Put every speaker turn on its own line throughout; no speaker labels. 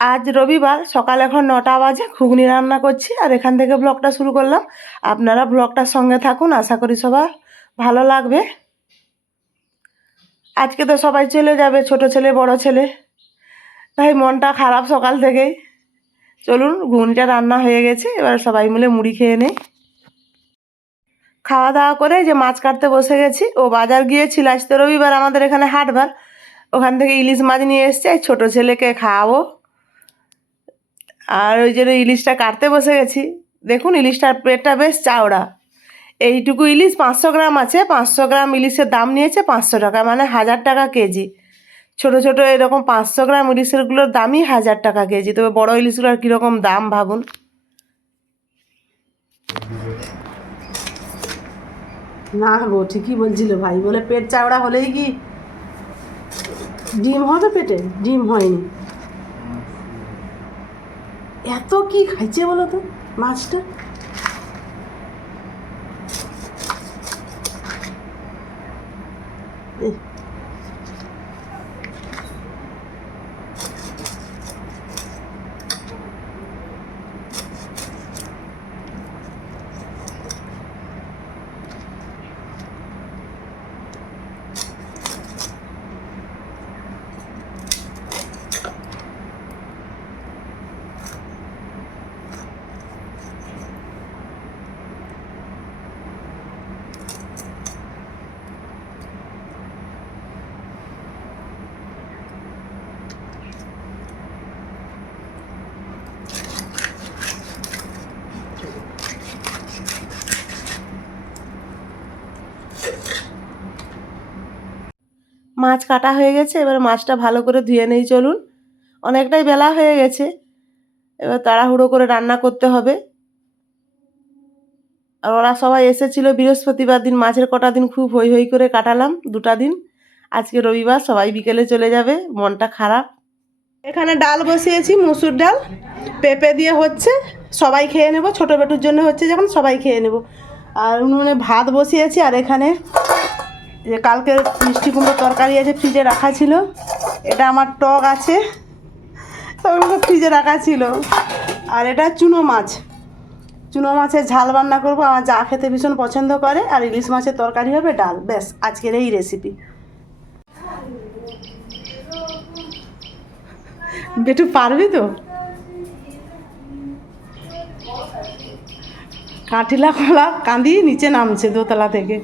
আজ রবিবার সকাল এখন নটা বাজে, ঘুগনি রান্না করছি আর এখান থেকে ব্লগটা শুরু করলাম। আপনারা ব্লগটার সঙ্গে থাকুন, আশা করি সবার ভালো লাগবে। আজকে তো সবাই চলে যাবে, ছোট ছেলে, বড় ছেলে। তাই মনটা খারাপ সকাল থেকেই। চলুন, ঘুগনিটা রান্না হয়ে গেছে, এবার সবাই মিলে মুড়ি খেয়ে নেই। খাওয়া দাওয়া করে যে মাছ কাটতে বসে গেছি, ও বাজার গিয়েছিল। আজ তো রবিবার আমাদের এখানে হাটবার। ওখান থেকে ইলিশ মাছ নিয়ে এসছে, ছোটো ছেলেকে খাওয়াবো। আর ওই জন্য ইলিশটা কাটতে বসে গেছি। দেখুন, ইলিশটার পেটটা বেশ চাওড়া। এইটুকু ইলিশ পাঁচশো গ্রাম আছে, পাঁচশো গ্রাম ইলিশের দাম নিয়েছে পাঁচশো টাকা মানে হাজার টাকা কেজি। ছোট ছোট এরকম পাঁচশো গ্রাম ইলিশেরগুলোর দামই হাজার টাকা কেজি। তবে বড় ইলিশগুলোর কীরকম দাম, ভাবুন?
না গো, ঠিকই বলছিল ভাই। বলে পেট চাওড়া হলেই কি ডিম হবে পেটে? ডিম হয়নি। এত কি খাইছে বলো তো? মাছটা?
মাছ কাটা হয়ে গেছে, এবার মাছটা ভালো করে ধুয়ে নেই চলুন। অনেকটাই বেলা হয়ে গেছে, এবার তাড়াহুড়ো করে রান্না করতে হবে। আর ওরা সবাই এসেছিল, বৃহস্পতিবার দিন, মাছের কটা দিন খুব হই হই করে কাটালাম, দুটা দিন। আজকে রবিবার, সবাই বিকেলে চলে যাবে, মনটা খারাপ। এখানে ডাল বসিয়েছি, মুসুর ডাল, পেঁপে দিয়ে হচ্ছে, সবাই খেয়ে নেব, ছোটো বেটুর জন্য হচ্ছে, যখন সবাই খেয়ে নেব। আর উনুনে ভাত বসিয়েছি, আর এখানে যে কালকে মিষ্টি কুমড়ো তরকারি আছে, ফ্রিজে রাখা ছিল। এটা আমার টক আছে। ওগুলো ফ্রিজে রাখা ছিল। আর এটা চুনো মাছ। চুনো মাছের ঝাল রান্না করব। আমার যা খেতে ভীষণ পছন্দ করে। আর ইলিশ মাছের তরকারি হবে ডাল। ব্যাস, আজকের এই রেসিপি বেটু, পারবি তো? কাঠিলা কলা কাঁদি নিচে নামছে দোতলা থেকে।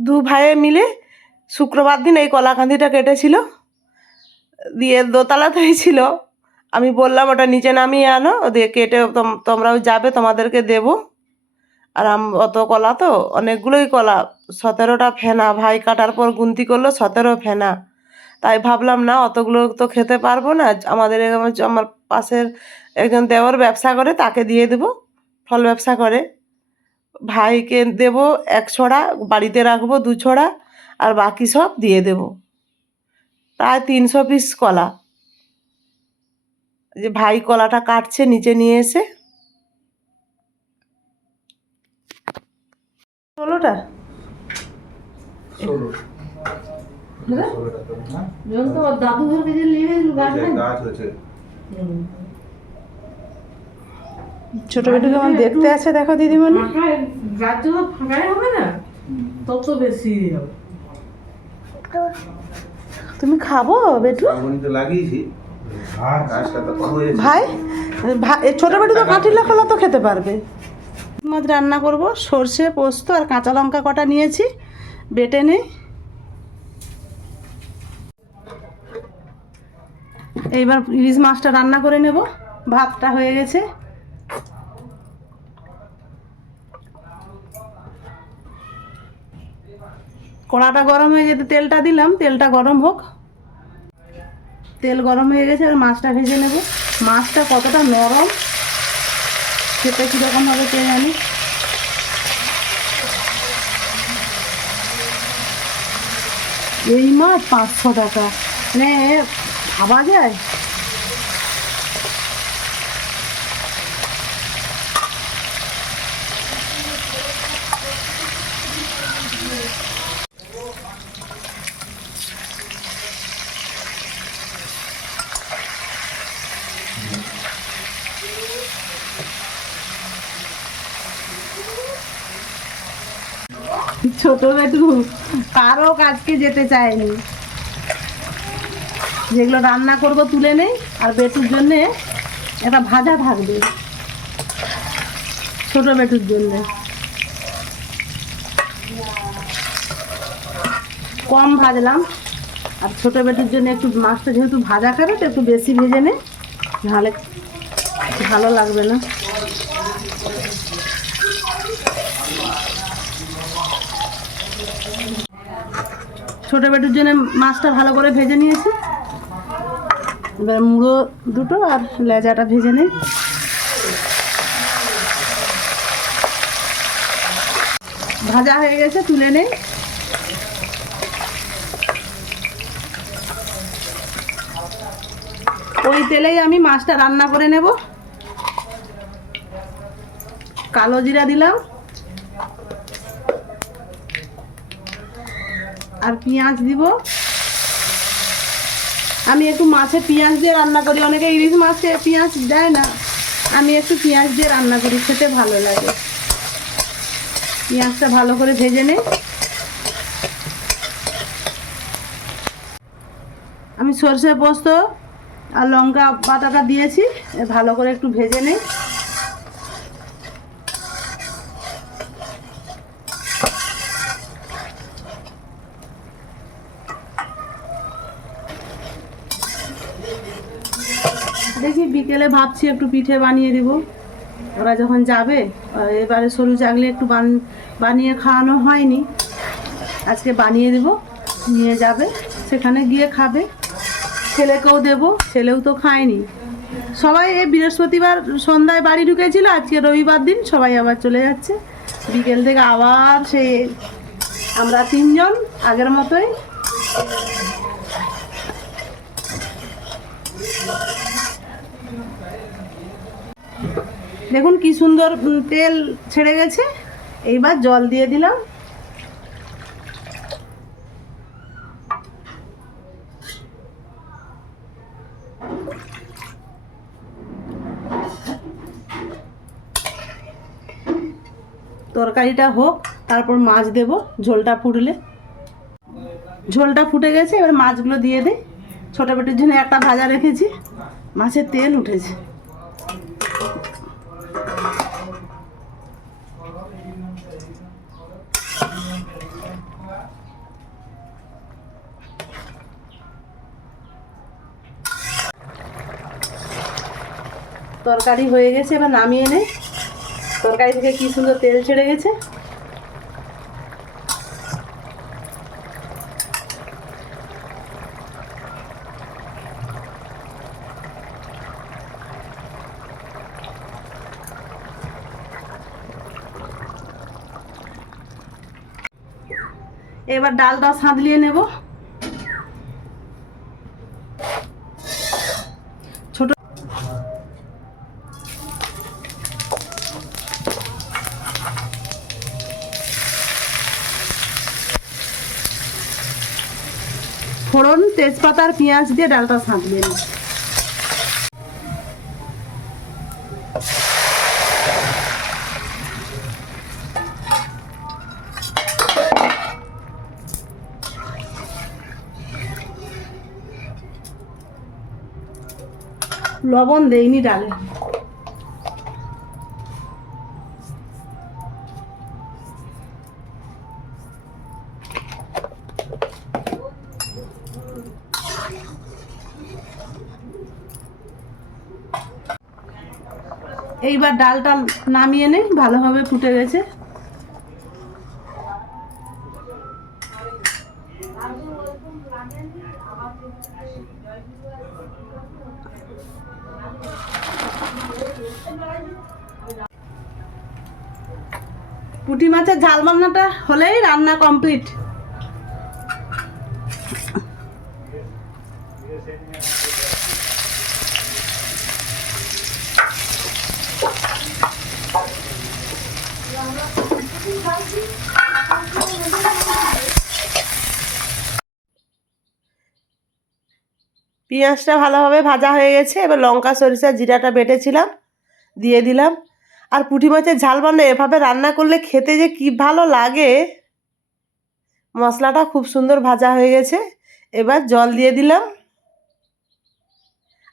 দু ভাইয়ে মিলে শুক্রবার দিন এই কলাকান্দিটা কেটেছিল। দিয়ে দোতলাতেই ছিল। আমি বললাম ওটা নিচে নামিয়ে আনো দিয়ে কেটে তোম- তোমরাও যাবে তোমাদেরকে দেব। আর আম অত কলা তো অনেকগুলোই কলা। সতেরোটা ফেনা ভাই কাটার পর গুনতি করল সতেরো ফেনা। তাই ভাবলাম, না, অতগুলো তো খেতে পারব না। আমাদের আমার পাশের একজন দেওর ব্যবসা করে, তাকে দিয়ে দেবো। ফল ব্যবসা করে। ভাইকে দেব এক ছড়া, বাড়িতে রাখব দু ছড়া, আর বাকি সব দিয়ে দেব। প্রায় তিনশো পিস কলা। যে ভাই কলাটা কাটছে, নিচে নিয়ে এসে। ষোলোটা?
যখন তোমার দাদু ঘরকে যে নিয়ে গাছ
গাছ হয়েছে
ছোট বেটু কেমন দেখতে আছে দেখো দিদিমণি।
গাছ যখন ফাঁকায় হবে না তত বেশি হবে।
তুমি খাব বেটু?
লাগিয়েছি।
ভাই ছোট বেটু তো কাঠিলা খোলা তো খেতে পারবে। রান্না করব সর্ষে পোস্ত আর কাঁচা লঙ্কা কটা নিয়েছি বেটে নেই এইবার ইলিশ মাছটা রান্না করে নেব। ভাতটা হয়ে গেছে। কড়াটা গরম হয়ে যেতে তেলটা দিলাম, তেলটা গরম হোক। তেল গরম হয়ে গেছে আর মাছটা ভেজে নেব। মাছটা কতটা নরম, খেতে কীরকম হবে কে জানি। এই মাছ পাঁচশো টাকা। মানে খাওয়া যায়?
ছোট বেটু কারও কাজকে যেতে চায়নি। যেগুলো রান্না করব তুলে নেই আর বেটুর জন্যে একটা ভাজা থাকবে। ছোট বেটুর জন্যে। কম ভাজলাম। আর ছোট বেটুর জন্য একটু মাছটা যেহেতু ভাজা খাবে, তো একটু বেশি ভেজে নে নাহলে ভালো লাগবে না। ছোট বেটুর জন্য মাছটা ভালো করে ভেজে নিয়েছি। এবার মুড়ো দুটো আর লেজাটা ভেজে নিই। ভাজা হয়ে গেছে, তুলে নেই। ওই তেলেই আমি মাছটা রান্না করে নেব। কালো জিরা দিলাম। আর পেঁয়াজ দিব। আমি একটু মাছে পেঁয়াজ দিয়ে রান্না করি। অনেকে ইলিশ মাছে পেঁয়াজ দেয় না। আমি একটু পেঁয়াজ দিয়ে রান্না করি, খেতে ভালো লাগে। পেঁয়াজটা ভালো করে ভেজে নেই আমি সর্ষে পোস্ত আর লঙ্কা পাতাটা দিয়েছি ভালো করে একটু ভেজে নেই দেখি বিকেলে ভাবছি একটু পিঠে বানিয়ে দিব। ওরা যখন যাবে এবারে সরু চাগলে একটু বান- বানিয়ে খাওয়ানো হয়নি। আজকে বানিয়ে দেব, নিয়ে যাবে, সেখানে গিয়ে খাবে। ছেলেকেও দেবো, ছেলেও তো খায়নি। সবাই এই বৃহস্পতিবার সন্ধ্যায় বাড়ি ঢুকেছিল, আজকে রবিবার দিন সবাই আবার চলে যাচ্ছে। বিকেল থেকে আবার সেই আমরা তিনজন, আগের মতোই। দেখুন কি সুন্দর তেল ছেড়ে গেছে। এইবার জল দিয়ে দিলাম। তরকারিটা হোক, তারপর মাছ দেব, ঝোলটা ফুটলে। ঝোলটা ফুটে গেছে, এবার মাছগুলো দিয়ে দিই। ছোটো জন্য একটা ভাজা রেখেছি। মাছের তেল উঠেছে। তরকারি হয়ে গেছে, এবার নামিয়ে নে। তরকারি থেকে কি সুন্দর তেল ছেড়ে গেছে? এবার ডালটা সাঁতলিয়ে নেব। ছোট ফোড়ন তেজপাতা আর পেঁয়াজ দিয়ে ডালটা সাঁতলিয়ে নিই লবণ দেইনি ডালে। এইবার ডালটা নামিয়ে নেই ভালোভাবে ফুটে গেছে। পুঁটি মাছের ঝাল বান্নাটা হলেই রান্না কমপ্লিট।
পেঁয়াজটা ভালোভাবে ভাজা হয়ে গেছে, এবার লঙ্কা, সরিষা, জিরাটা বেটেছিলাম, দিয়ে দিলাম। আর পুঁটি মাছের ঝাল বান্না এভাবে রান্না করলে খেতে যে কি ভালো লাগে? মশলাটা খুব সুন্দর ভাজা হয়ে গেছে। এবার জল দিয়ে দিলাম।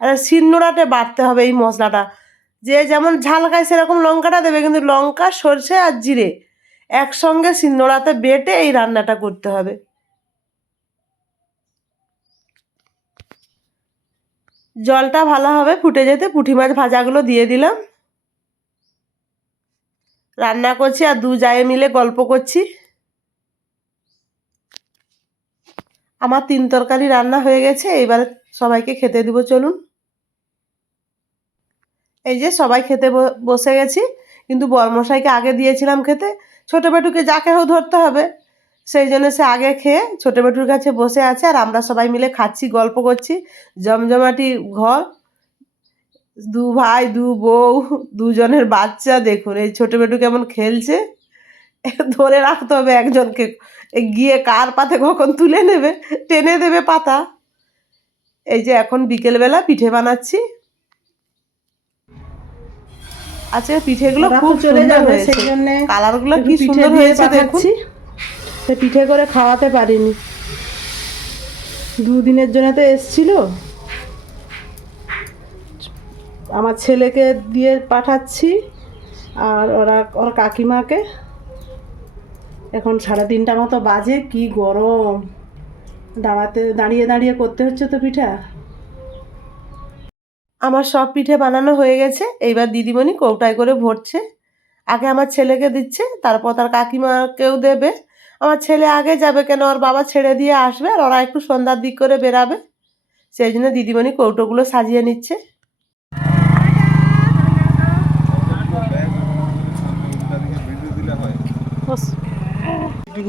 আর শিলনোড়াতে বাটতে হবে এই মশলাটা। যে যেমন ঝাল খায় সেরকম লঙ্কাটা দেবে, কিন্তু লঙ্কা, সর্ষে আর জিরে একসঙ্গে শিলনোড়াতে বেটে এই রান্নাটা করতে হবে। জলটা ভালোভাবে ফুটে যেতে। পুঁটি মাছ ভাজাগুলো দিয়ে দিলাম। রান্না করছি আর দু জায়ে মিলে গল্প করছি। আমার তিন তরকারি রান্না হয়ে গেছে, এবার সবাইকে খেতে দিব, চলুন। এই যে সবাই খেতে বসে গেছি, কিন্তু বরমশাইকে আগে দিয়েছিলাম খেতে। ছোটো বেটুকে যাকে হোক ধরতে হবে, সেই জন্য সে আগে খেয়ে ছোটো বেটুর কাছে বসে আছে আর আমরা সবাই মিলে খাচ্ছি, গল্প করছি, জমজমাটি ঘর। দু ভাই দু বউ দুজনের বাচ্চা দেখুন এই ছোটো বেটু কেমন খেলছে? ধরে রাখতে হবে একজনকে গিয়ে কার পাতে কখন তুলে নেবে টেনে দেবে পাতা। এই যে এখন বিকেলবেলা পিঠে বানাচ্ছি। আচ্ছা পিঠেগুলো খুব
চলে যাবে সেই জন্যে
কালারগুলো কি সুন্দর হয়েছে
পাঠাচ্ছি। পিঠে করে খাওয়াতে পারিনি। দুদিনের জন্য তো এসছিল। আমার ছেলেকে দিয়ে পাঠাচ্ছি আর ওরা, ওর কাকিমাকে। এখন সাড়ে তিনটা মতো বাজে, কি গরম। দাঁড়াতে, দাঁড়িয়ে দাঁড়িয়ে করতে হচ্ছে তো পিঠা।
আমার সব পিঠে বানানো হয়ে গেছে, এইবার দিদিমণি কৌটায় করে ভরছে। আগে আমার ছেলেকে দিচ্ছে, তারপর তার কাকিমাকেও দেবে। আমার ছেলে আগে যাবে কেন? ওর বাবা ছেড়ে দিয়ে আসবে আর ওরা একটু সন্ধ্যার দিক করে বেরাবে। সেই জন্য দিদিমণি কৌটোগুলো সাজিয়ে নিচ্ছে।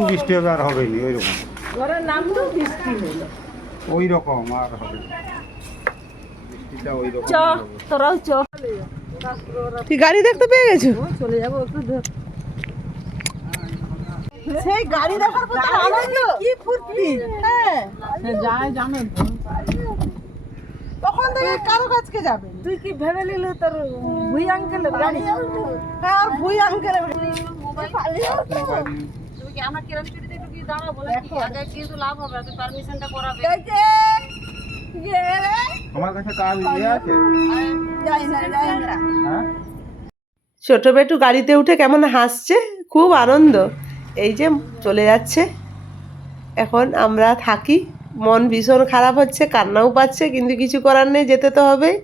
বৃষ্টি হবে আর হবে নি ওই রকম
ঘরের নাম তো বৃষ্টি হলো।
ওই রকম আর হবে। বৃষ্টিটা ওই রকম
তোরাও চ।
তুই গাড়ি দেখতে পেয়ে গেছো?
চলে যাব একটু সেই গাড়ি দেখার পর তো আনন্দ। কি ফুর্তি? হ্যাঁ। যায় জানো। তখন থেকে কারও কাছকে যাবে। তুই কি ভেবে নিলি তোর ভুই আঙ্কেলের গাড়ি? হ্যাঁ আর ভুই আঙ্কেলের
আমার কাছে কাজ ইয়ে আছে? হ্যাঁ?
ছোট বেটু গাড়িতে উঠে কেমন হাসছে? খুব আনন্দ। এই যে চলে যাচ্ছে। এখন আমরা থাকি। মন ভীষণ খারাপ হচ্ছে কান্নাও পাচ্ছে কিন্তু কিছু করার নেই যেতে তো হবেই।